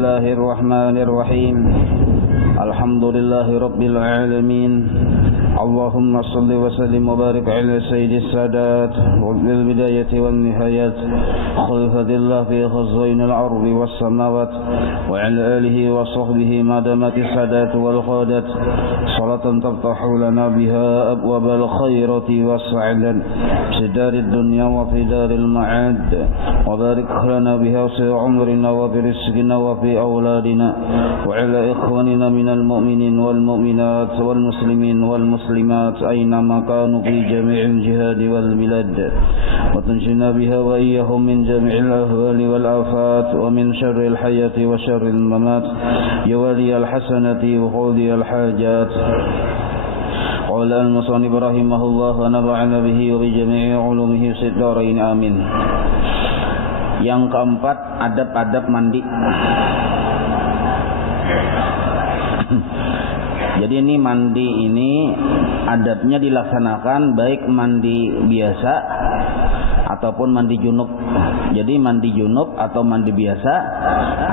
الله الرحمن الرحيم الحمد لله رب العالمين اللهم صل وسلم وبارك على سيد السادات بالبداية والنهايات خلفة الله في خزين الأرض والسماوات وعلى آله وصحبه ما دامت السادات والقادات صلاة تفتح لنا بها أبواب الخيرة والسعادة في دار الدنيا وفي دار المعاد وبارك لنا بها في عمرنا وفي رزقنا وفي أولادنا وعلى إخواننا من المؤمنين والمؤمنات والمسلمين والمسلمات أينما كانوا في جميع الجهاد والبلاد وتنجنا بها وإياهم من جميع الأهوال والآفات ومن شر الحياة وشر الممات يا ولي الحسنة وقاضي الحاجات. قال المصنف رحمه الله ونفعنا به وبجميع علومه في الدارين آمين. Yang keempat, adab-adab mandi. Jadi ini mandi ini adabnya dilaksanakan baik mandi biasa ataupun mandi junub. Jadi mandi junub atau mandi biasa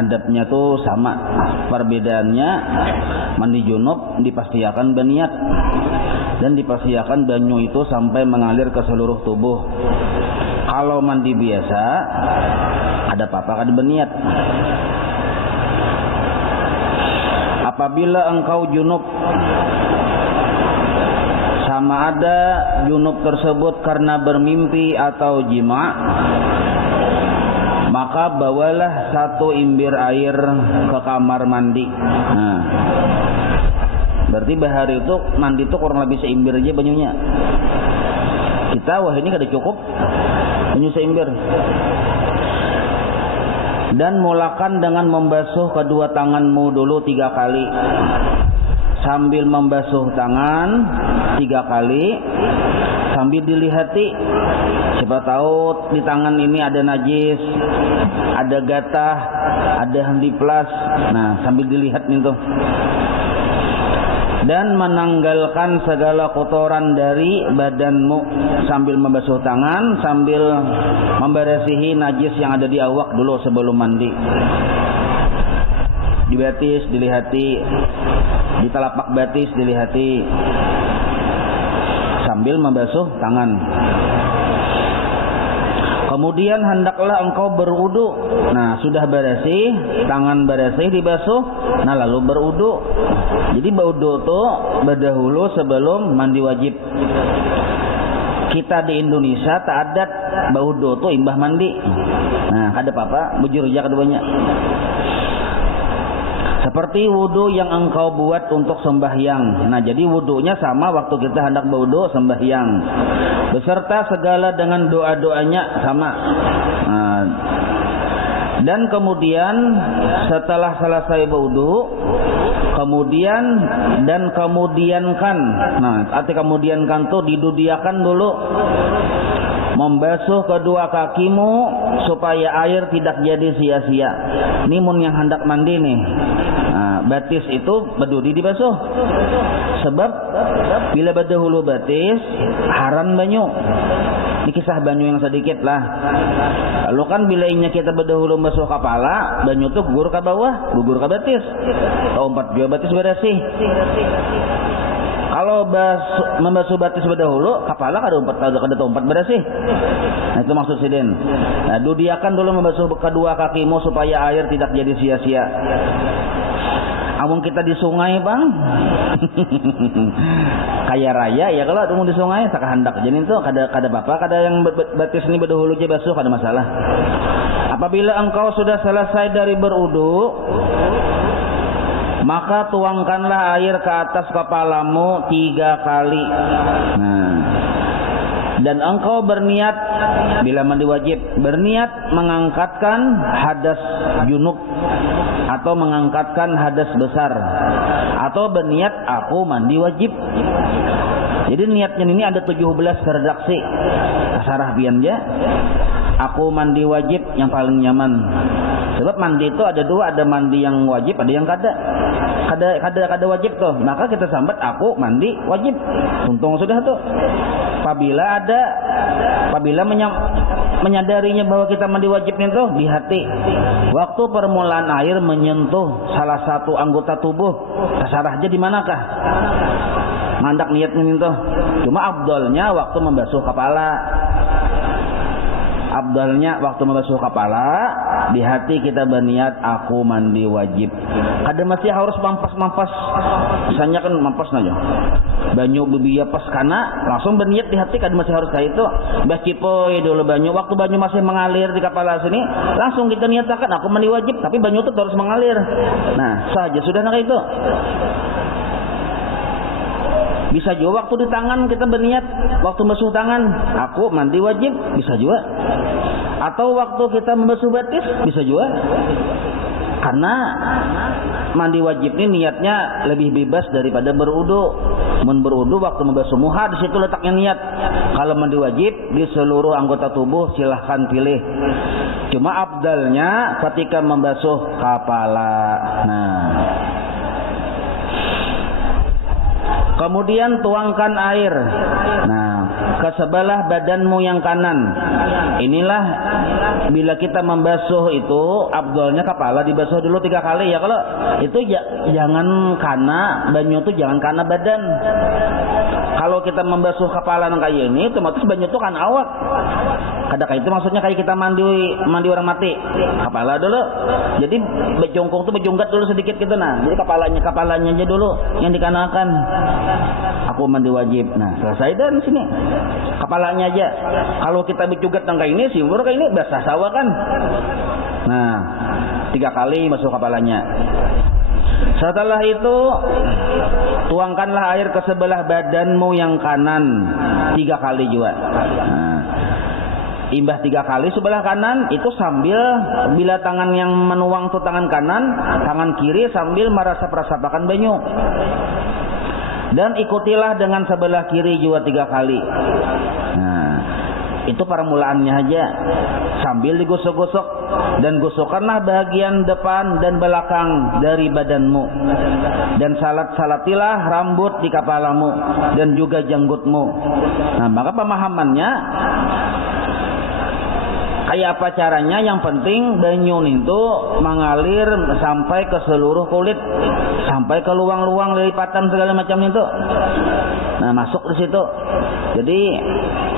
adabnya tuh sama. Perbedaannya mandi junub dipastikan berniat dan dipastikan banyu itu sampai mengalir ke seluruh tubuh. Kalau mandi biasa ada apa-apa kada berniat. Apabila engkau junub, sama ada junub tersebut karena bermimpi atau jima, maka bawalah satu imbir air ke kamar mandi. Nah, berarti bahari itu mandi itu kurang lebih seimbir aja banyunya. Kita wah ini kada cukup banyu seimbir. Dan mulakan dengan membasuh kedua tanganmu dulu 3 kali. Sambil membasuh tangan 3 kali, sambil dilihati. Siapa tahu di tangan ini ada najis, ada gatah, ada handiplas. Nah, sambil dilihat nih tuh. Dan menanggalkan segala kotoran dari badanmu sambil membasuh tangan, sambil membersihi najis yang ada di awak dulu sebelum mandi. Di batis dilihati, di telapak batis dilihati, sambil membasuh tangan. Kemudian hendaklah engkau berwudu. Nah, sudah bersih, tangan bersih dibasuh, nah lalu berwudu. Jadi berwudu itu berdahulu sebelum mandi wajib. Kita di Indonesia tak adat berwudu itu imbah mandi. Nah, ada apa-apa, bujur aja keduanya. Seperti wudu yang engkau buat untuk sembahyang. Nah, jadi wudunya sama waktu kita hendak berwudu sembahyang. Beserta segala dengan doa-doanya sama. Nah, dan kemudian setelah selesai berwudu, kemudiankan. Nah, arti kemudiankan tuh didudiakan dulu. Membasuh kedua kakimu supaya air tidak jadi sia-sia. Ini mun yang hendak mandi nih. Nah, batis itu berduri dibasuh. Sebab bila berdahulu batis haram banyu. Ini kisah banyu yang sedikit lah. Lalu kan bila inya kita berdahulu basuh kepala, banyu tuh gugur ke bawah, gugur ke batis. Umpat juga batis bersih. Kalau membasuh batis berdahulu, kepala kada umpat bersih. Nah, itu maksud sidin. Nah, dudiakan dulu membasuh kedua kakimu supaya air tidak jadi sia-sia. Amun kita di sungai, Bang. Kaya raya ya kalau di sungai tak hendak. Jadi itu kada apa-apa, kada yang batis ini berdahulu aja basuh kada masalah. Apabila engkau sudah selesai dari berwudu, maka tuangkanlah air ke atas kepalamu 3 kali. Nah, dan engkau berniat bila mandi wajib, berniat mengangkatkan hadas junub atau mengangkatkan hadas besar, atau berniat aku mandi wajib. Jadi niatnya ini ada 17 redaksi. Kasarah pian ya. Aku mandi wajib yang paling nyaman. Sebab mandi itu ada 2, ada mandi yang wajib, ada yang kada wajib tuh. Maka kita sambat aku mandi wajib. Untung sudah tuh. Apabila menyadarinya bahwa kita mandi wajib itu di hati. Waktu permulaan air menyentuh salah satu anggota tubuh, terserah aja di manakah. Mandak niat menyentuh. Cuma afdalnya waktu membasuh kepala. Abdalnya waktu membasuh kepala, di hati kita berniat aku mandi wajib. Kada masih harus mampas-mampas. Misalnya kan mampas aja. Banyu bebiya pas kana, langsung berniat di hati kada masih harus kayak itu. Bas cipoy dulu banyu, waktu banyu masih mengalir di kepala sini, langsung kita niatakan aku mandi wajib, tapi banyu itu terus mengalir. Nah, saja sudah kayak itu. Bisa juga waktu di tangan kita berniat, waktu membasuh tangan aku mandi wajib, bisa juga. Atau waktu kita membasuh batis, bisa juga. Karena mandi wajib ini niatnya lebih bebas daripada berudu. Mun berudu waktu membasuh muha, di situ letaknya niat. Kalau mandi wajib di seluruh anggota tubuh silahkan pilih. Cuma afdalnya ketika membasuh kepala. Nah, kemudian tuangkan air. Nah, ke sebelah badanmu yang kanan. Inilah bila kita membasuh itu afdalnya kepala dibasuh dulu 3 kali ya. Kalau itu jangan kana banyu itu jangan kana badan. Kalau kita membasuh kepala nang kayak ini, otomatis banyu itu kan awak. Kadang itu maksudnya kayak kita mandi orang mati. Kepala dulu. Jadi bejongkong tuh bejonggat dulu sedikit gitu nah. Jadi kepalanya aja dulu yang dikanakan. Aku mandi wajib. Nah, selesai dan sini. Kepalanya aja. Kalau kita bejugat nang kayak ini, simbur kayak ini basah sawah kan. Nah, 3 kali masuk kepalanya. Setelah itu tuangkanlah air ke sebelah badanmu yang kanan 3 kali juga. Nah, imbah 3 kali sebelah kanan itu sambil bila tangan yang menuang itu tangan kanan, tangan kiri sambil merasap-rasapakan banyu. Dan ikutilah dengan sebelah kiri juga 3 kali. Nah, itu permulaannya aja. Sambil digosok-gosok dan gosokkanlah bagian depan dan belakang dari badanmu. Dan salat-salatilah rambut di kepalamu dan juga janggutmu. Nah, maka pemahamannya kayak apa caranya, yang penting banyu itu mengalir sampai ke seluruh kulit, sampai ke luang-luang lipatan segala macam itu. Nah, masuk di situ. Jadi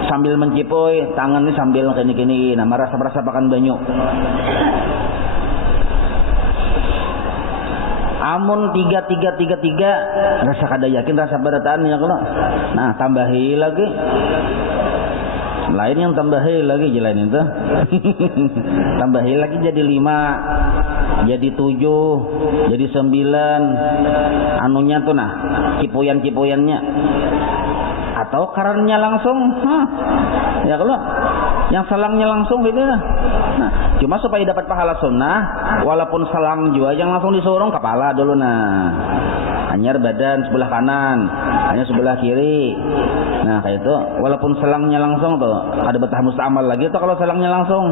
sambil mencipoy tangan ini sambil kini-kini, nah merasa-rasakan banyu. Amun 3 rasa kada yakin rasa berataan ya kalau. Nah, tambahi lagi. Lain yang tambahi lagi jalan itu. Tambahi lagi jadi 5, jadi 7, jadi 9. Anunya tuh nah, cipoyan-cipoyannya. Atau karannya langsung. Ya kalau yang selangnya langsung gitu nah. Cuma supaya dapat pahala sunnah, walaupun selang juga yang langsung disorong kepala dulu nah. Hanyar badan sebelah kanan, hanya sebelah kiri. Nah, kayak itu. Walaupun selangnya langsung tuh, ada betah musta'mal lagi tuh kalau selangnya langsung.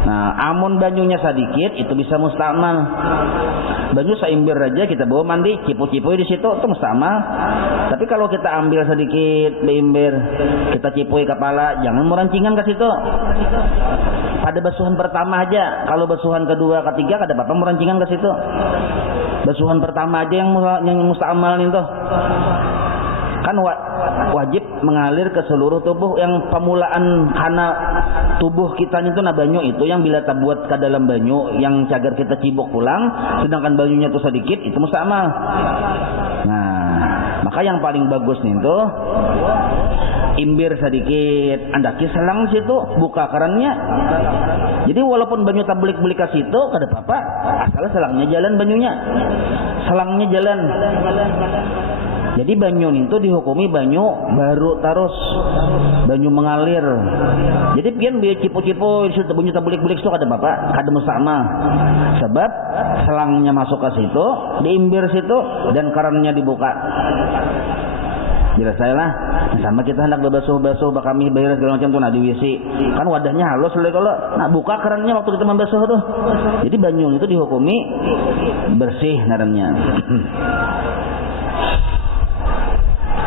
Nah, amun banyunya sedikit itu bisa musta'mal. Banyu seimbir aja kita bawa mandi, cipu-cipu di situ itu musta'mal. Tapi kalau kita ambil sedikit beimbir, kita cipui kepala, jangan merancingan ke situ. Pada basuhan pertama aja. Kalau basuhan kedua, ketiga kada apa-apa merancingan ke situ. Basuhan pertama aja yang musta'mal itu. Kan wajib mengalir ke seluruh tubuh. Yang pemulaan karena tubuh kita itu nah banyu itu yang bila kita buat ke dalam banyu yang cagar kita cibok pulang, sedangkan banyunya itu sedikit, itu musta'mal. Nah, maka yang paling bagus nih itu imbir sedikit, andaki selang situ, buka kerannya. Jadi walaupun banyu tablik-balik ke situ, kada apa-apa, asal selangnya jalan banyunya. Selangnya jalan. Jadi banyu itu dihukumi banyu baru terus, banyu mengalir. Jadi pian biar cipu-cipu di situ banyu tablik-balik itu kada apa-apa, kada musta'mal. Sebab selangnya masuk ke situ, diimbir situ dan kerannya dibuka. Jelas saya lah. Sama kita hendak basuh-basuh bakami bayar segala macam tuh nah di WC. Kan wadahnya halus lho kalau nak buka kerannya waktu kita membasuh tuh. Jadi banyu itu dihukumi bersih ngarannya.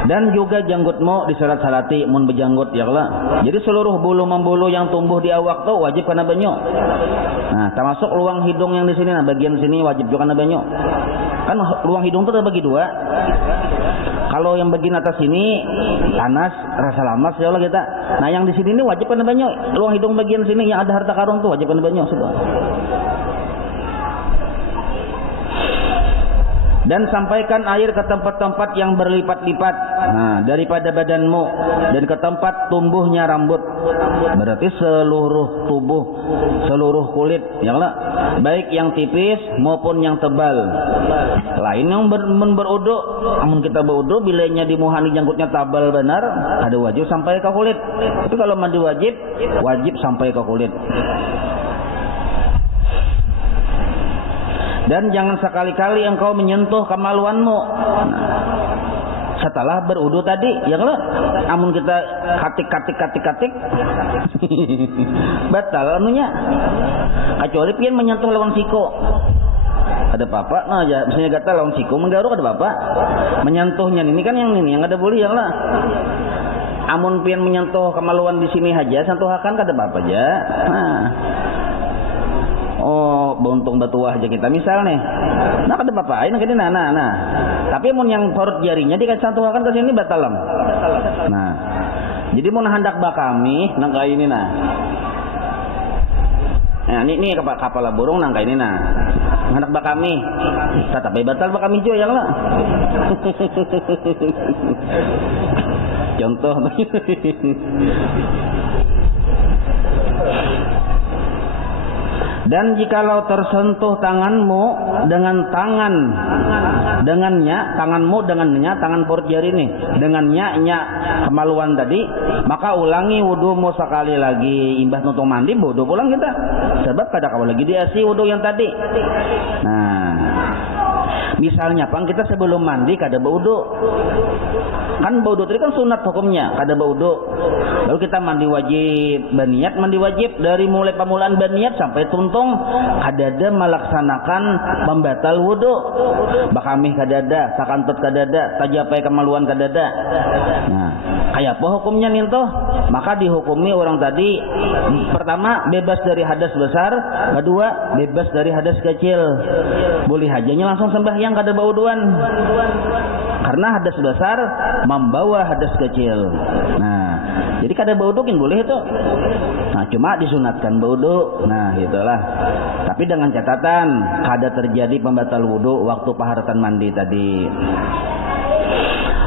Dan juga janggutmu disalat-salati mun bejanggut ya Allah. Jadi seluruh bulu membulu yang tumbuh di awak tuh wajib kena banyu. Nah, termasuk luang hidung yang di sini, nah bagian sini wajib juga kena banyu. Kan luang hidung tuh terbagi dua. Kalau yang bagian atas ini panas, rasa lamas ya Allah kita. Nah, yang di sini ini wajib kena banyu. Luang hidung bagian sini yang ada harta karun tuh wajib kena banyu sudah. Dan sampaikan air ke tempat-tempat yang berlipat-lipat, nah, daripada badanmu, dan ke tempat tumbuhnya rambut. Berarti seluruh tubuh, seluruh kulit, ya Allah, baik yang tipis maupun yang tebal. Lain yang berudu, namun kita berudu bilanya dimuhani janggutnya tabal benar, ada wajib sampai ke kulit. Tapi kalau mandi wajib sampai ke kulit. Dan jangan sekali-kali engkau menyentuh kemaluanmu. Nah, setelah berudu tadi, ya kalau amun kita katik batal anunya. Kecuali pian menyentuh lawan siko. Ada apa-apa, nah ya, misalnya gatal lawan siko menggaruk ada apa-apa. Menyentuhnya ini kan yang ada boleh ya lah. Amun pian menyentuh kemaluan di sini aja, sentuhakan kada apa-apa aja. Nah. Oh, buntung batuah aja kita misal nih. Nah, kada apa-apa, ini kene nah. Tapi mun yang perut jarinya dikasih santuhakan ke sini batalam. Nah. Jadi mun hendak bakami nang kayak ini nah. Nah, ini kapal burung nang kayak ini nah. Hendak bakami. Tetapi batal bakami jo ya lah. Contoh. Dan jikalau tersentuh tanganmu dengan tangan perut jari ini dengannya kemaluan tadi, maka ulangi wudumu sekali lagi. Imbah nuntung mandi wudu pulang kita, sebab kada kau lagi diasi wudu yang tadi. Nah, misalnya pang kita sebelum mandi kada berwudu, kan berwudu tadi kan sunat hukumnya, kada berwudu. Lalu kita mandi wajib dari mulai pemulaan berniat sampai tuntung kadada melaksanakan pembatal wudu. Bakamih kadada, sakantut kadada, tajapai kemaluan kadada. Nah, kayak apa hukumnya nih toh? Maka dihukumi orang tadi pertama bebas dari hadas besar, kedua bebas dari hadas kecil. Boleh hajanya langsung sembahyang kada bauduan. Karena hadas besar membawa hadas kecil. Nah, jadi kada baudukin boleh itu. Nah, cuma disunatkan baudu. Nah, gitulah. Tapi dengan catatan kada terjadi pembatal wudu waktu paharatan mandi tadi.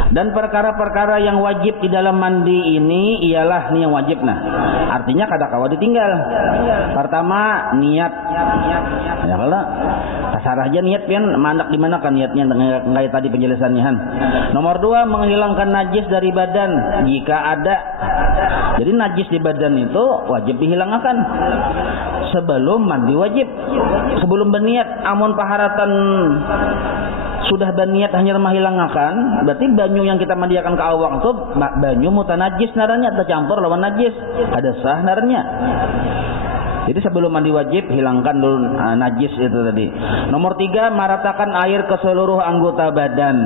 Dan perkara-perkara yang wajib di dalam mandi ini ialah nih yang wajib. Nah, artinya kada kawa ditinggal. Pertama niat. Ya kalau kasar aja niat pian mandak di mana kan niatnya kayak tadi penjelasannya han. Nomor 2 menghilangkan najis dari badan jika ada. Jadi najis di badan itu wajib dihilangkan sebelum mandi wajib. Sebelum berniat amun paharatan sudah berniat hanya menghilangkan, berarti banyu yang kita mandiakan ke awak itu banyu mutanajis naranya, tercampur lawan najis, ada sah naranya. Jadi sebelum mandi wajib hilangkan dulu najis itu tadi. Nomor 3 meratakan air ke seluruh anggota badan.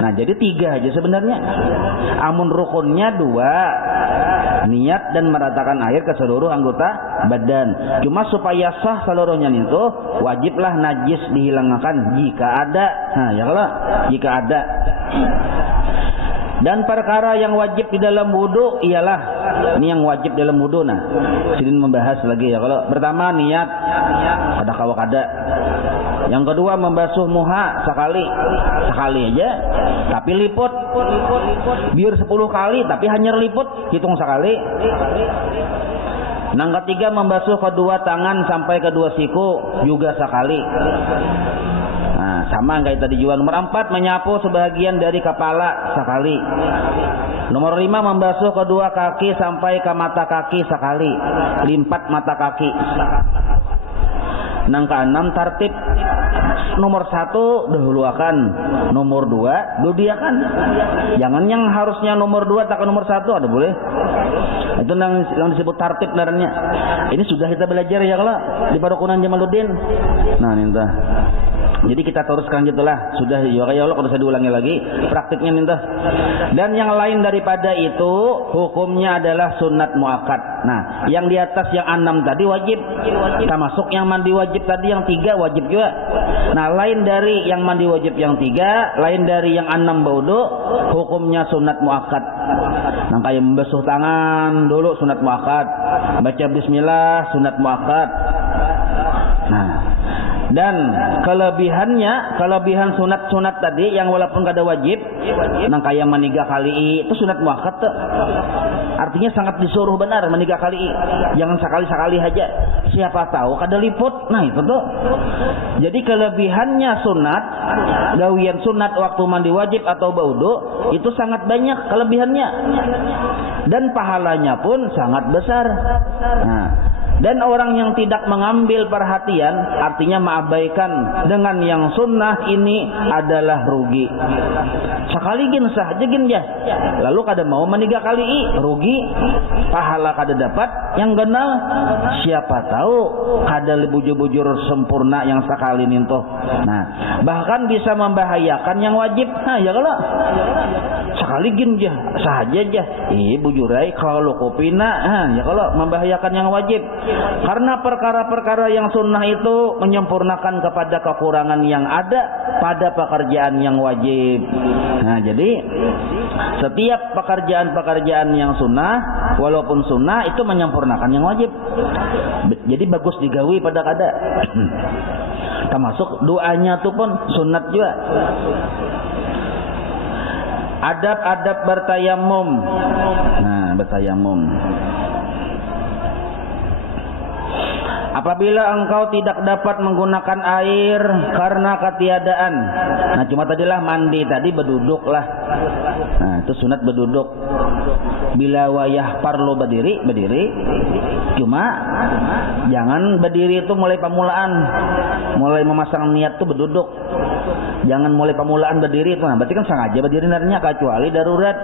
Nah, jadi 3 aja sebenarnya. Amun rukunnya 2, niat dan meratakan air ke seluruh anggota badan. Cuma supaya sah seluruhnya itu wajiblah najis dihilangkan jika ada. Nah, ya kalau jika ada. Dan perkara yang wajib di dalam wudu ialah ini yang wajib dalam wudu. Nah, sini membahas lagi ya. Kalau pertama niat kada kawa kada. Yang kedua membasuh muha sekali aja, tapi liput. Biar 10 kali tapi hanya liput, hitung sekali. Yang ketiga membasuh kedua tangan sampai kedua siku juga sekali. Nah, sama kayak tadi juga. Nomor 4 menyapu sebagian dari kepala sekali. Nomor 5 membasuh kedua kaki sampai ke mata kaki sekali. Limpat mata kaki. Nang ke-6 tartib. Nomor 1 dahuluakan, nomor 2 dudiakan. Jangan yang harusnya nomor 2 tak ke nomor 1 ada boleh. Itu yang disebut tartib naranya. Ini sudah kita belajar ya kalau di Padukunan Jamaluddin. Nah, ini entah. Jadi kita teruskan gitulah. Sudah ya Allah kalau saya diulangi lagi praktiknya nih tuh. Dan yang lain daripada itu hukumnya adalah sunat muakkad. Nah, yang di atas yang 6 tadi wajib. Termasuk yang mandi wajib tadi yang 3 wajib juga. Nah, lain dari yang mandi wajib yang 3, lain dari yang 6 berwudu, hukumnya sunat muakkad. Nah, kayak membasuh tangan dulu sunat muakkad. Baca bismillah sunat muakkad. Nah, dan kelebihan sunat-sunat tadi yang walaupun kada wajib, nang kaya maniga kali itu sunat muakkad tuh. Artinya sangat disuruh benar maniga kali. Jangan sekali-sekali aja. Siapa tahu kada liput. Nah, itu tuh. Jadi kelebihannya sunat, gawian sunat waktu mandi wajib atau baudu itu sangat banyak kelebihannya. Dan pahalanya pun sangat besar. Nah, dan orang yang tidak mengambil perhatian, artinya mengabaikan dengan yang sunnah ini adalah rugi. Sekali gin saja gin ya. Lalu kada mau meniga kali rugi, pahala kada dapat. Yang genal siapa tahu kada bujur-bujur sempurna yang sekali nintoh. Nah, bahkan bisa membahayakan yang wajib. Nah, ya kalau sekali gin ya saja aja. Bujurai kalau kopina, ya kalau membahayakan yang wajib. Karena perkara-perkara yang sunnah itu menyempurnakan kepada kekurangan yang ada pada pekerjaan yang wajib. Nah, jadi setiap pekerjaan-pekerjaan yang sunnah, walaupun sunnah itu menyempurnakan yang wajib. Jadi bagus digawi pada kada. Termasuk doanya itu pun sunnat juga. Adab-adab bertayamum. Nah, bertayamum. Apabila engkau tidak dapat menggunakan air karena ketiadaan. Nah, cuma tadilah mandi tadi berduduklah. Nah, itu sunat berduduk. Bila wayah parlo berdiri. Cuma jangan berdiri itu mulai pamulaan. Mulai memasang niat itu berduduk. Jangan mulai pamulaan berdiri itu. Nah, berarti kan sengaja berdiri narinya kecuali darurat.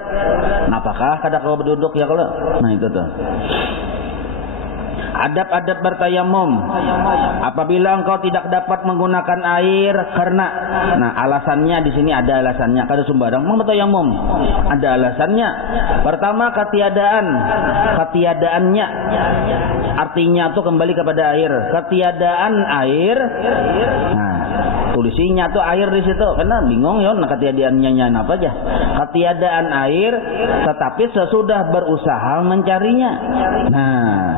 Nah, apakah kada kau berduduk ya kalau? Nah, itu tuh. Adab-adab bertayamum. Apabila engkau tidak dapat menggunakan air karena, nah alasannya di sini ada alasannya. Kada sembarang mau bertayamum. Ada alasannya. Pertama ketiadaannya. Artinya itu kembali kepada air. Ketiadaan air. Nah, tulisinya tuh air di situ. Karena bingung ya, nah ketiadaannya apa aja. Ketiadaan air, tetapi sesudah berusaha mencarinya. Nah,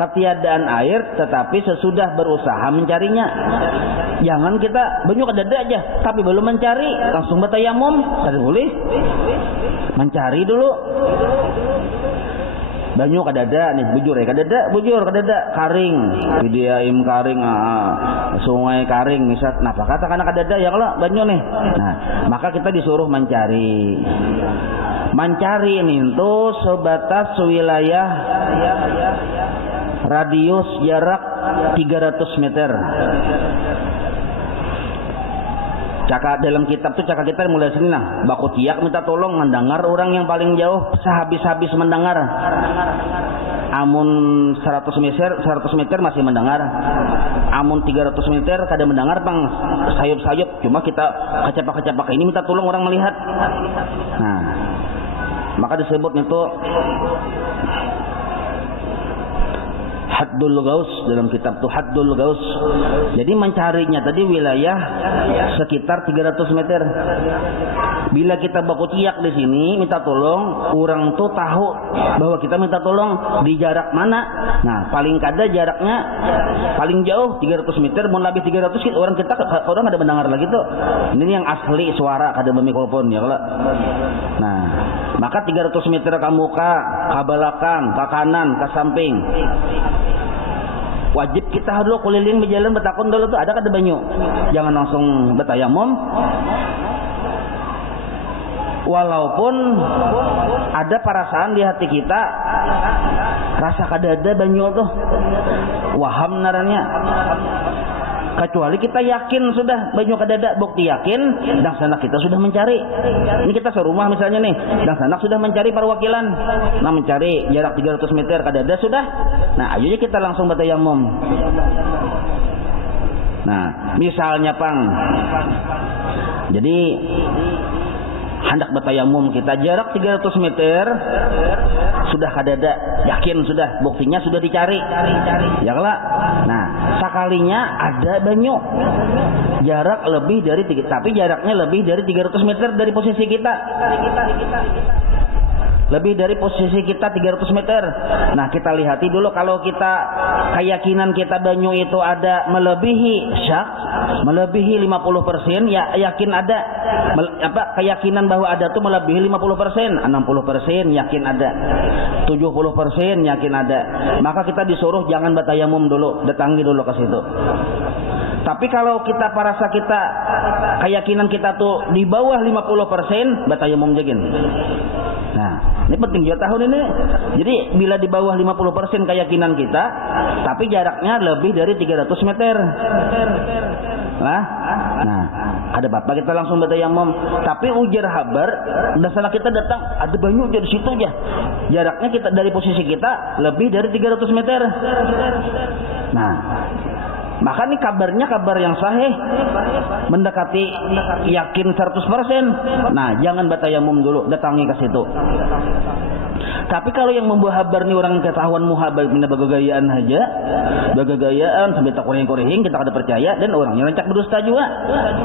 ketiadaan air tetapi sesudah berusaha mencarinya. Jangan kita banyak kedada aja tapi belum mencari langsung bertayamum. Kada boleh. Mencari dulu. Banyak kadada nih, bujur kadada karing. Vidiaim karing, sungai karing misal. Nah, apa kata kana kadada ya kalau banyak nih. Nah, maka kita disuruh mencari. Mencari ini tuh sebatas wilayah radius jarak 300 meter. Cakap dalam kitab tuh cakap kita mulai sini nah. Baku tiak minta tolong mendengar orang yang paling jauh sehabis-habis mendengar. Amun 100 meter masih mendengar. Amun 300 meter kada mendengar bang sayup-sayup. Cuma kita kecapak-kecapak ini minta tolong orang melihat. Nah, maka disebut itu Haddul Gaus, dalam kitab tuh Haddul Gaus. Jadi mencarinya tadi wilayah sekitar 300 meter. Bila kita baku ciak di sini minta tolong, orang tuh tahu bahwa kita minta tolong di jarak mana. Nah, paling kada jaraknya paling jauh 300 meter, mau lebih 300 orang ada mendengar lagi tuh. Ini yang asli suara kada bermikrofon ya kalau. Nah, maka 300 meter ke muka, ke belakang, ke kanan, ke samping. Wajib kita dulu keliling berjalan bertakun dulu tuh ada kada banyu. Jangan langsung bertayamum. Walaupun ada perasaan di hati kita rasa kada ada banyu tuh. Waham narannya. Kecuali kita yakin sudah banyak kadada, bukti yakin dan sanak kita sudah mencari. Ini kita serumah misalnya nih, dan sanak sudah mencari perwakilan. Nah, mencari jarak 300 meter kadada sudah. Nah, ayonya kita langsung bertayamum. Nah, misalnya pang, jadi hendak bertayamum kita jarak 300 meter sudah kadada, yakin sudah, buktinya sudah dicari, ya kelak. Nah, sekalinya ada banyu jarak lebih dari tapi jaraknya lebih dari 300 meter dari posisi kita. Lebih dari posisi kita 300 meter. Nah, kita lihati dulu kalau kita keyakinan kita banyu itu ada melebihi syak, melebihi 50%, ya yakin ada. Keyakinan bahwa ada tuh melebihi 50%, 60% yakin ada. 70% yakin ada. Maka kita disuruh jangan bertayamum dulu, datangi dulu ke situ. Tapi kalau kita parasa kita keyakinan kita tuh di bawah 50%, bertayamum jagin. Nah, ini penting juga tahun ini. Jadi bila di bawah 50% keyakinan kita, tapi jaraknya lebih dari 300 meter. Nah, ada bapak kita langsung bertayamum. Tapi ujar habar, udah salah kita datang, ada banyu di situ aja. Jaraknya kita dari posisi kita lebih dari 300 meter. Nah, maka ini kabarnya kabar yang sahih, mendekati yakin 100%. Nah, jangan bertayamum dulu, datangi ke situ. Tapi kalau yang membawa habar nih orang ketahuan muhabab pindah bagagayaan aja, bagagayaan sampai tak koreng-koreng kita kada percaya dan orangnya rancak berdusta juga.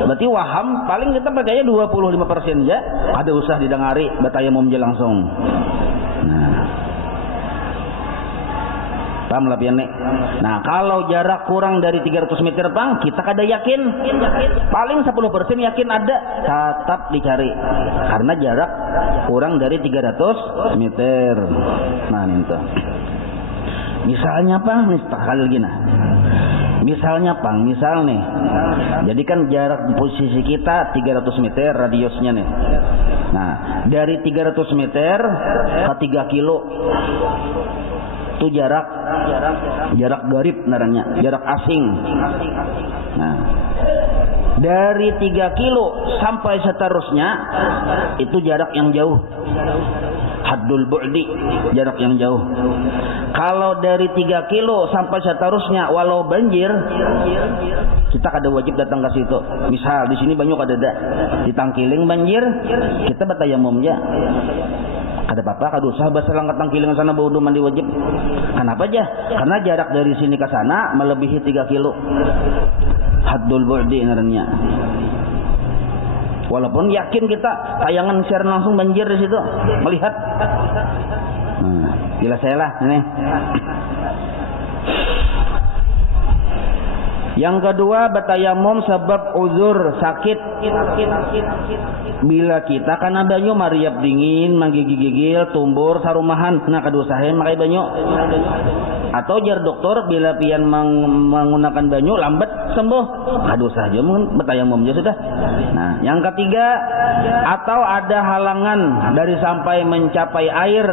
Berarti waham paling kita percaya 25% aja, ada usah didengari bertayamum aja langsung. Nah, paham lah pian nek. Nah, kalau jarak kurang dari 300 meter pang, kita kada yakin. Paling 10% yakin ada, tetap dicari. Karena jarak kurang dari 300 meter. Nah, itu. Misalnya pang, kali gini. Misalnya pang, misal nih. Jadi kan jarak posisi kita 300 meter radiusnya nih. Nah, dari 300 meter ke 3 kilo. Itu jarak garib namanya, jarak asing. Nah, dari 3 kilo sampai seterusnya itu jarak yang jauh. Haddul bu'di, jarak yang jauh. Kalau dari 3 kilo sampai seterusnya walau banjir, kita kada wajib datang ke situ. Misal di sini banyak ada di Tangkiling banjir, kita bertayamum aja. Ada apa-apa, kada usah basalang ke Tangkiling sana wudu mandi wajib. Kenapa aja? Karena jarak dari sini ke sana melebihi 3 kilo. Haddul bu'di ngarannya. Walaupun yakin kita tayangan share langsung banjir di situ, melihat. Jelas saya lah ini. Yang kedua, bertayamum sebab uzur sakit. Bila kita karena banyu mariap dingin, menggigil-gigil, tumbur, sarumahan, nah kedua saya makai banyu. Atau jar dokter bila pian menggunakan banyu lambat sembuh, aduh saja bertayamum aja sudah. Nah, yang ketiga, atau ada halangan dari sampai mencapai air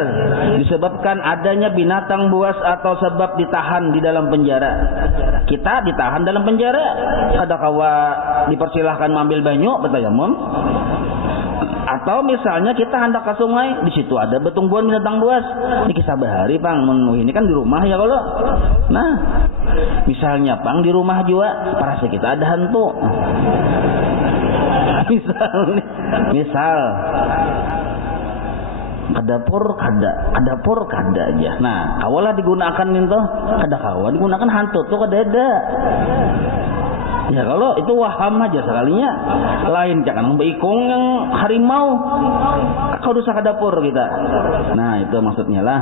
disebabkan adanya binatang buas atau sebab ditahan di dalam penjara. Kita ditahan dalam penjara, ada kawa dipersilahkan mengambil banyu bertayamum. Atau misalnya kita hendak ke sungai, di situ ada betungguan binatang buas. Ini kisah bahari pang, ini kan di rumah ya kalau. Nah, misalnya pang di rumah juga, parasa kita ada hantu. Misal ke dapur kada aja. Nah, kawalah digunakan itu, kada kawa digunakan hantu tuh kada ada. Ya kalau itu waham aja sekalinya. Lain jangan beikung yang harimau. Kau dosa ke dapur kita. Nah, itu maksudnya lah.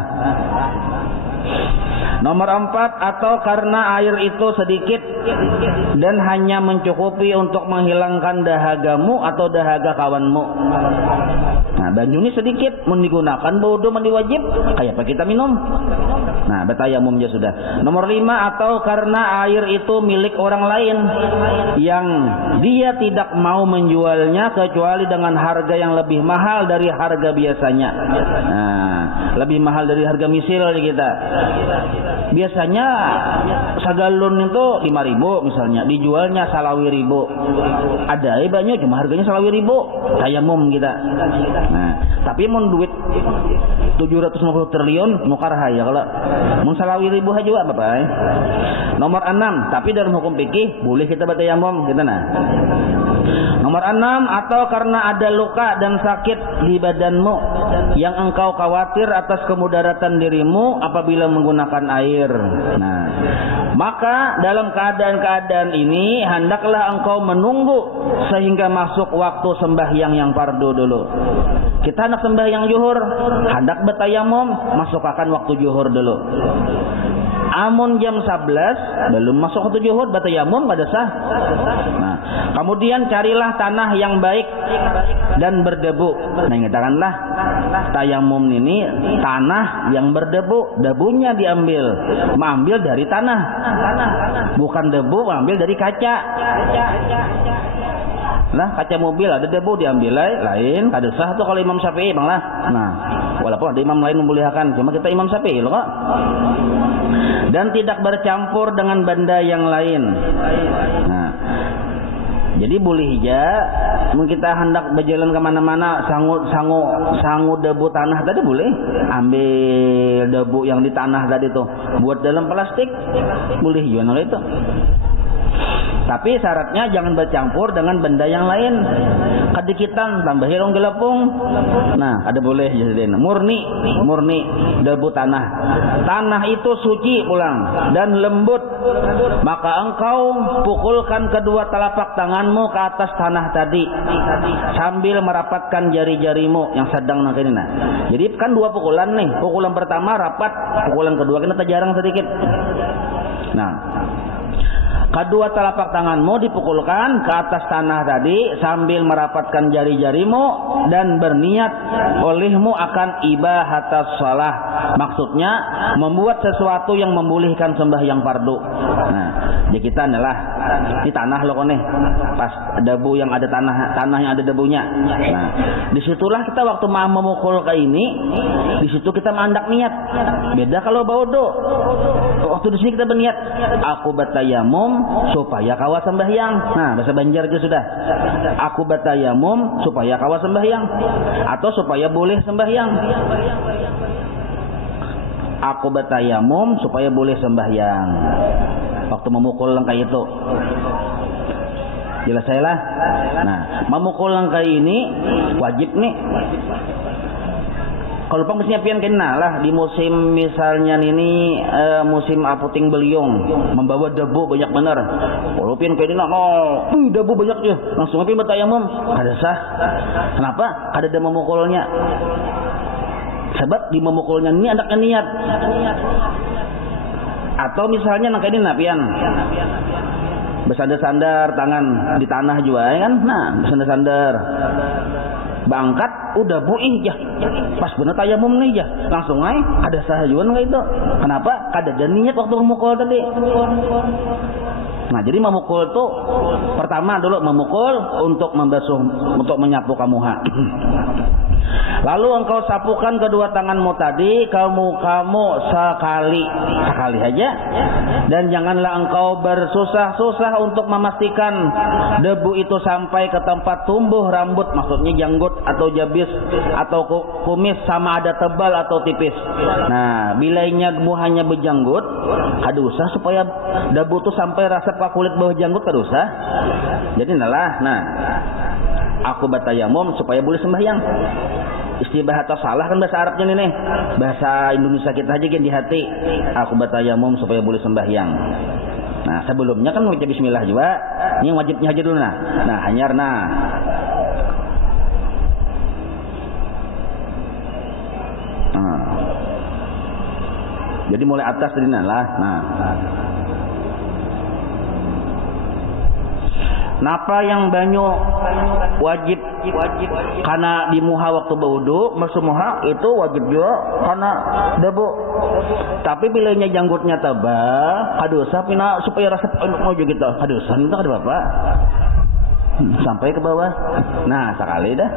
Nomor 4, atau karena air itu sedikit dan hanya mencukupi untuk menghilangkan dahagamu atau dahaga kawanmu. Nah, banyu ini sedikit, mau digunakan wudu mandi wajib, kayak apa kita minum. Nah, bertayamum aja sudah. Nomor 5, atau karena air itu milik orang lain yang dia tidak mau menjualnya kecuali dengan harga yang lebih mahal dari harga biasanya. Nah, lebih mahal dari harga misil kita. Biasanya sagalon itu 5.000 misalnya, dijualnya salawi ribu. Ada banyak cuma harganya salawi ribu. Tayamum kita. Nah, tapi mau duit 750 triliun nukar haya kalau mun salawi ribu haja apa Nomor 6, tapi dalam hukum fikih boleh kita bertayamum gitu nah. Nomor 6, atau karena ada luka dan sakit di badanmu yang engkau khawatir atas kemudaratan dirimu apabila menggunakan air. Nah, maka dalam keadaan-keadaan ini hendaklah engkau menunggu sehingga masuk waktu sembahyang yang fardu dulu. Kita hendak sembahyang zuhur, hendak bertayamum, masukkan waktu zuhur dulu. Amun jam 11 belum masuk waktu zuhur, bertayamum pada sah. Nah, kemudian carilah tanah yang baik dan berdebu. Nah, katakanlah tayamum ini tanah yang berdebu, debunya diambil, mengambil dari tanah. Bukan debu, mengambil dari kaca. Nah, kaca mobil ada debu diambil lain, kada sah tuh kalau Imam Syafi'i bang lah. Nah, walaupun ada imam lain membolehkan, cuma kita Imam Syafi'i loh kok. Dan tidak bercampur dengan benda yang lain. Nah, jadi boleh aja kita hendak berjalan kemana-mana sangu debu tanah tadi boleh ambil debu yang di tanah tadi tuh buat dalam plastik boleh juga itu. Tapi syaratnya jangan bercampur dengan benda yang lain. Kedikitan tambah hirung gelepung. Nah, ada boleh jadi murni debu tanah. Tanah itu suci pulang dan lembut. Maka engkau pukulkan kedua telapak tanganmu ke atas tanah tadi sambil merapatkan jari-jarimu yang sedang nangkini. Nah, jadi kan dua pukulan nih. Pukulan pertama rapat, pukulan kedua kena terjarang sedikit. Nah, kedua telapak tanganmu dipukulkan ke atas tanah tadi sambil merapatkan jari-jarimu dan berniat olehmu akan ibahatas shalah. Maksudnya membuat sesuatu yang membolehkan sembahyang fardu. Nah, jadi kita adalah ini tanah loh nih. Pas debu yang ada tanah yang ada debunya. Nah, disitulah kita waktu mau memukul ke ini, disitu kita mandak niat. Beda kalau baudo. Waktu di sini kita berniat, aku bertayamum supaya kawa sembahyang. Nah, bahasa Banjar itu sudah. Aku bertayamum supaya kawa sembahyang atau supaya boleh sembahyang. Aku bertayamum supaya boleh sembahyang. Waktu memukul langkah itu. Jelas saya lah. Nah, memukul langkah ini wajib nih. Kalau pang mestinya pian kena lah di musim misalnya ini musim aputing beliung membawa debu banyak benar. Kalau pian kena debu banyak je langsung pian bertayamum kada sah. Kenapa? Kada ada memukulnya. Sebab di memukulnya ini anaknya niat. Atau misalnya nang kene pian bersandar-sandar tangan di tanah juga ya kan. Nah, bersandar-sandar bangkat udah buih ya pas bener tayamum nih ya langsung ada sah juga nggak itu. Kenapa? Kada ada niat waktu memukul tadi. Nah, jadi memukul itu pertama dulu memukul untuk membasuh, untuk menyapu kamuha. Lalu engkau sapukan kedua tanganmu tadi kamu sekali aja, dan janganlah engkau bersusah-susah untuk memastikan debu itu sampai ke tempat tumbuh rambut, maksudnya janggut atau jabis atau kumis, sama ada tebal atau tipis. Nah, bilainya debu hanya berjanggut, kada usah supaya debu itu sampai rasa ke kulit bawah janggut, kada usah. Jadi nah, aku bertayamum supaya boleh sembahyang. Istibah atau salah kan bahasa Arabnya nih. Bahasa Indonesia kita aja kan di hati. Aku bertayamum supaya boleh sembahyang. Nah, sebelumnya kan baca bismillah juga. Ini yang wajibnya aja dulu nah. Nah, hanyar nah. Jadi mulai atas tadi nah lah. Nah. Napa yang banyu wajib karena di muha waktu berwudu, masumuha itu wajib juga karena debu. Tapi bilanya janggutnya tebal, kadosa pina supaya rasa mau juga gitu. Kadosa itu kada apa-apa. Sampai ke bawah. Nah, sekali dah.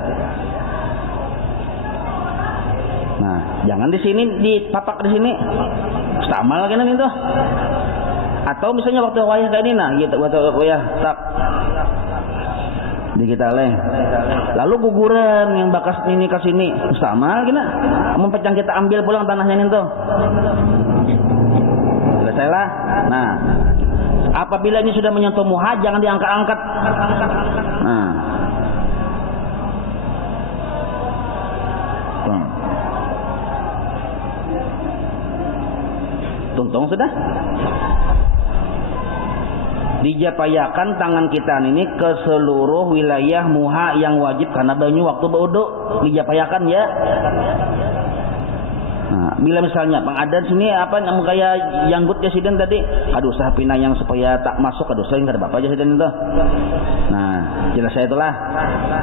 Nah, jangan di sini dipapak di sini. Stamal kan itu. Atau misalnya waktu wayah kayak ini nah, gitu waktu wayah tak digitalnya. Lalu guguran yang bakas ini ke sini sama gina. Mun pecang kita ambil pulang tanahnya ini tuh. Selesailah. Nah, apabila ini sudah menyentuh muha jangan diangkat-angkat. Nah. Tuntung sudah. Dijapayakan tangan kita ini ke seluruh wilayah muha yang wajib karena banyu waktu berwudu, dijapayakan ya. Nah, bila misalnya pengadan sini apa yang kayak janggut jasiden tadi, aduh sah pina yang supaya tak masuk, aduh sering kada apa-apa jasiden itu. Nah, jelas saya itulah.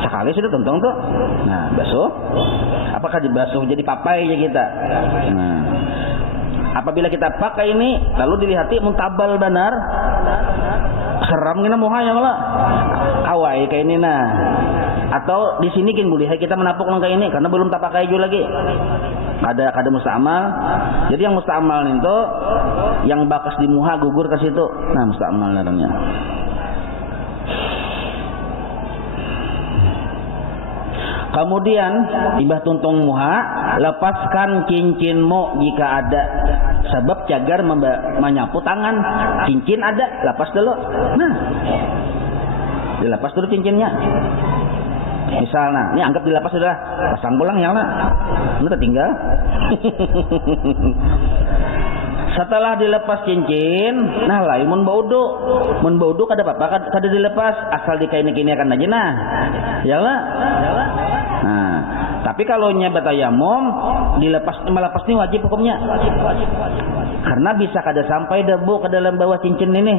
Sekali sudah tuntung tuh. Nah, basuh. Apakah dibasuh jadi papai ya kita? Nah, apabila kita pakai ini lalu dilihati muntabal benar seram kena muha ya malah kawai kayak ini nah atau di sini kin boleh kita menapuk langkah ini karena belum tak pakai juga lagi ada musta'mal. Jadi yang musta'mal itu yang bakas di muha gugur ke situ, nah musta'mal namanya. Kemudian ibah tuntung muha, lepaskan cincinmu jika ada. Sebab cagar menyapu tangan. Cincin ada, lepas dulu. Nah, dilepas dulu cincinnya. Misalnya, ini anggap dilepas sudah, pasang pulang ya lah. Ini tertinggal. Setelah dilepas cincin, nah lain mun baudu kada apa-apa kada dilepas asal dikaini-kaini akan aja nah. Yalah. Nah, tapi kalau nya batayamum melepas ini wajib hukumnya. Karena bisa kada sampai debu ke dalam bawah cincin ini.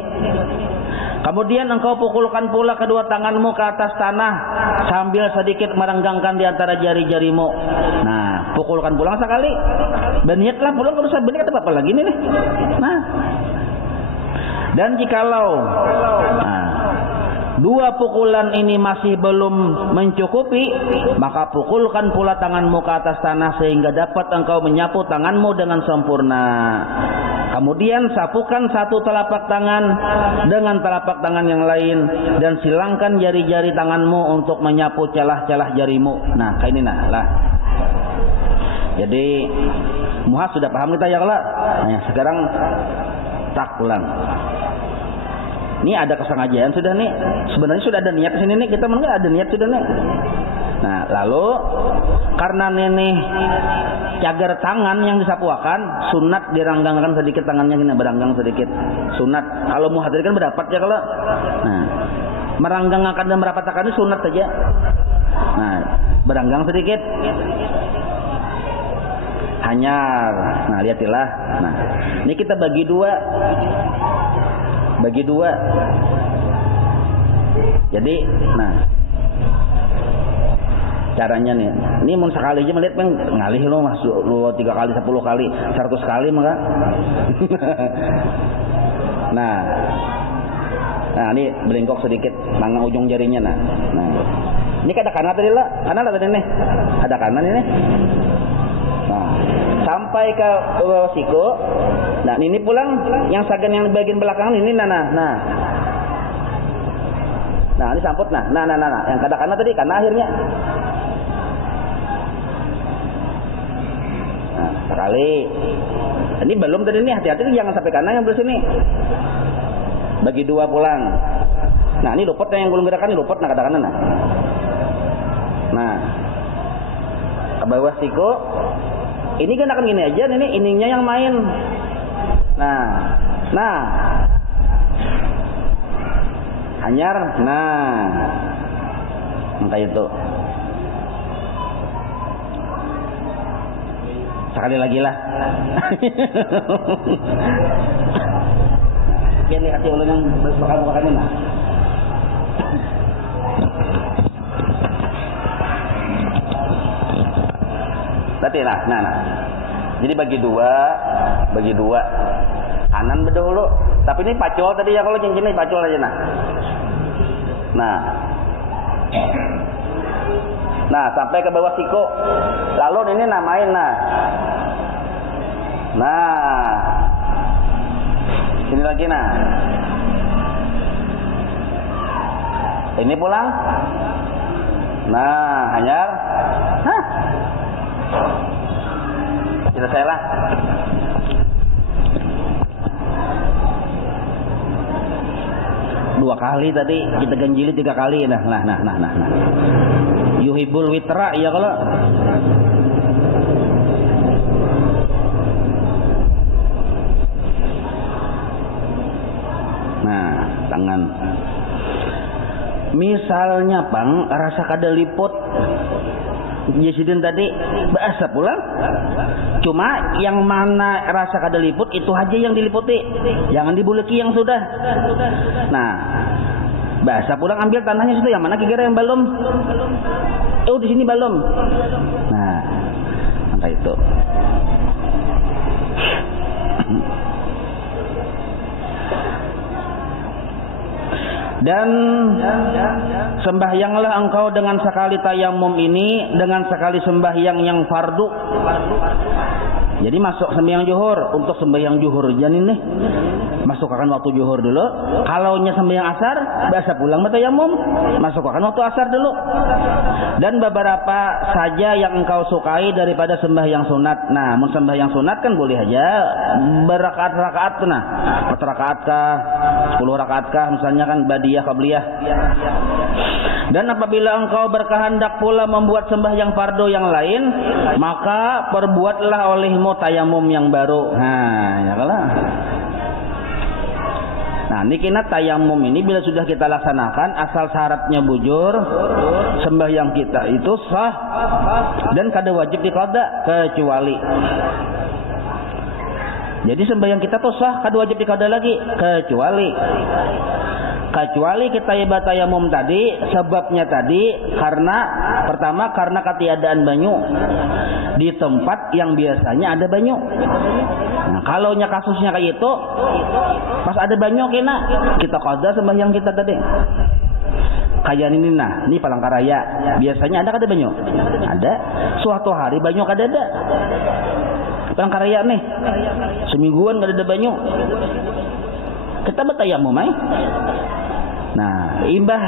Kemudian engkau pukulkan pula kedua tanganmu ke atas tanah sambil sedikit merenggangkan di antara jari-jarimu. Nah, pukulkan pulang sekali. Berniatlah pulang kalau saya berniat apa lagi nih. Nah. Dan jikalau dua pukulan ini masih belum mencukupi, maka pukulkan pula tanganmu ke atas tanah sehingga dapat engkau menyapu tanganmu dengan sempurna. Kemudian sapukan satu telapak tangan dengan telapak tangan yang lain dan silangkan jari-jari tanganmu untuk menyapu celah-celah jarimu. Nah, kayak ini lah. Jadi muha sudah paham kita ya kalau. Nah, sekarang tak ulang. Ini ada kesengajaan sudah nih. Sebenarnya sudah ada niat sini nih. Kita menurut ada niat sudah nih. Nah, lalu karena nenek cagar tangan yang disapuakan, sunat diranggangkan sedikit tangannya gini, beranggang sedikit. Sunat. Kalau muha tadi kan berdapat ya kalau. Nah, meranggangkan dan merapatkan ini sunat saja. Nah, beranggang sedikit. Hanyar. Nah, lihatlah. Nah, ini kita bagi dua. Jadi, nah, caranya nih. Ini mun sekali aja melihat ngalih lo masuk lo 3 kali 10 kali 100 kali maka. Nah, ini belengkok sedikit mangga ujung jarinya nah. Ini ada kanan tadi lah. Kanan tadi nih. Ada kanan ini. Nah, sampai ke bawah siku. Nah, ini pulang yang sagan yang bagian belakang ini nah. Nah, ini samput nah. Yang kada kanan tadi karena akhirnya. Nah, sekali. Ini belum tadi nih, hati-hati jangan sampai kanan yang bersini. Bagi dua pulang. Nah, ini luput yang gulung gerakan ini luput nah kada kanan nah. Nah, ke bawah siku. Ini kan akan gini aja, ini ininya yang main. Nah. Hanyar, nah. Kayak itu. Sekali lagi lah. Biar lihat ulang yang berkali-kali nah. Berarti nah. Jadi bagi dua. Kanan berdahulu. Tapi ini pacul tadi ya, kalau cincin ini pacul aja nah. Nah, sampai ke bawah siku. Lalu ini namain nah. Sini lagi nah. Ini pulang. Nah, hanyar. Hah? Selesailah. Dua kali tadi kita ganjili 3 kali. Nah. Yuhibbul witra ya kalau. Nah, tangan. Misalnya Pang rasa kada liput Yesidin tadi bahasa pulang. Cuma yang mana rasa kada liput itu aja yang diliputi, jangan dibuleki yang sudah. Nah, bahasa pulang ambil tanahnya situ, yang mana kira yang belum. Oh di sini belum. Nah, maka itu. Dan sembahyanglah engkau dengan sekali tayamum ini, dengan sekali sembahyang yang fardu. Jadi masuk sembahyang zuhur, untuk sembahyang zuhur janin nih masukkan waktu zuhur dulu. Kalau nya sembahyang asar, biasa pulang bertayamum, masukkan waktu asar dulu. Dan beberapa saja yang engkau sukai daripada sembahyang sunat. Nah, mau sembahyang sunat kan boleh aja berrakaat-rakaat tuh, nah 4 rakaat kah, 10 rakaat kah, misalnya kan badiyah qabliyah. Dan apabila engkau berkehendak pula membuat sembahyang fardu yang lain, maka perbuatlah olehmu tayamum yang baru. Nah, ya kalah. Nah, ini kena tayamum ini bila sudah kita laksanakan, asal syaratnya bujur, sembahyang kita itu sah dan kada wajib diqada kecuali. Jadi sembahyang kita tuh sah, kada wajib diqada lagi kecuali kita ibadah tayamum tadi, sebabnya tadi karena pertama karena ketiadaan banyu di tempat yang biasanya ada banyu. Nah, kalau nya kasusnya kayak itu, pas ada banyu kena kita qada sembahyang kita tadi. Kayak ini nah, ini Palangkaraya biasanya ada kada banyu? Ada. Suatu hari banyu kada ada. Palangkaraya nih semingguan kada ada banyu. Kita bertayamum Nah, imbah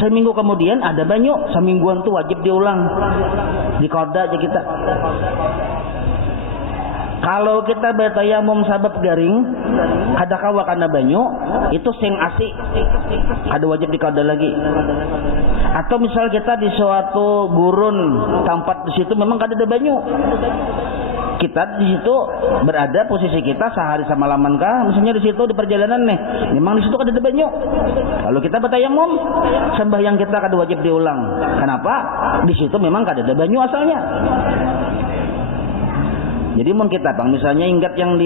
seminggu kemudian ada banyu, semingguan tuh wajib diulang, diqada aja kita. Kalau kita bertayamum sabab garing, kada kawa kana banyu, itu sing asik, ada wajib diqada lagi. Atau misal kita di suatu gurun, tempat di situ memang kada ada banyu. Kita di situ berada posisi kita sehari semalaman kah, misalnya di situ di perjalanan nih, memang di situ kada ada banyu. Kalau kita bertayamum, sembahyang kita kada wajib diulang. Kenapa? Di situ memang kada ada banyu asalnya. Jadi mun kita Bang misalnya ingat yang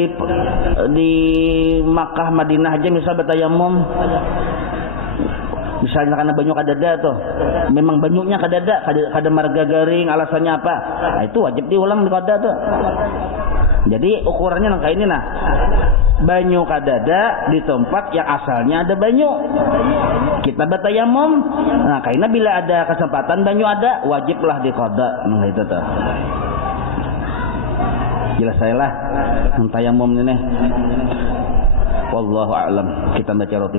di Makkah Madinah aja misal bertayamum, misalnya karena banyu kadada tuh, memang banyunya kadada, kada marga garing, alasannya apa? Nah, itu wajib diulang di qada tuh. Jadi ukurannya nang kayak ini nah. Banyu kadada di tempat yang asalnya ada banyu. Kita bertayamum, nah kayaknya bila ada kesempatan banyu ada, wajiblah di qada. Nah itu tuh. Jelas saya lah tayamum ini. Wallahu a'lam. Kita baca roti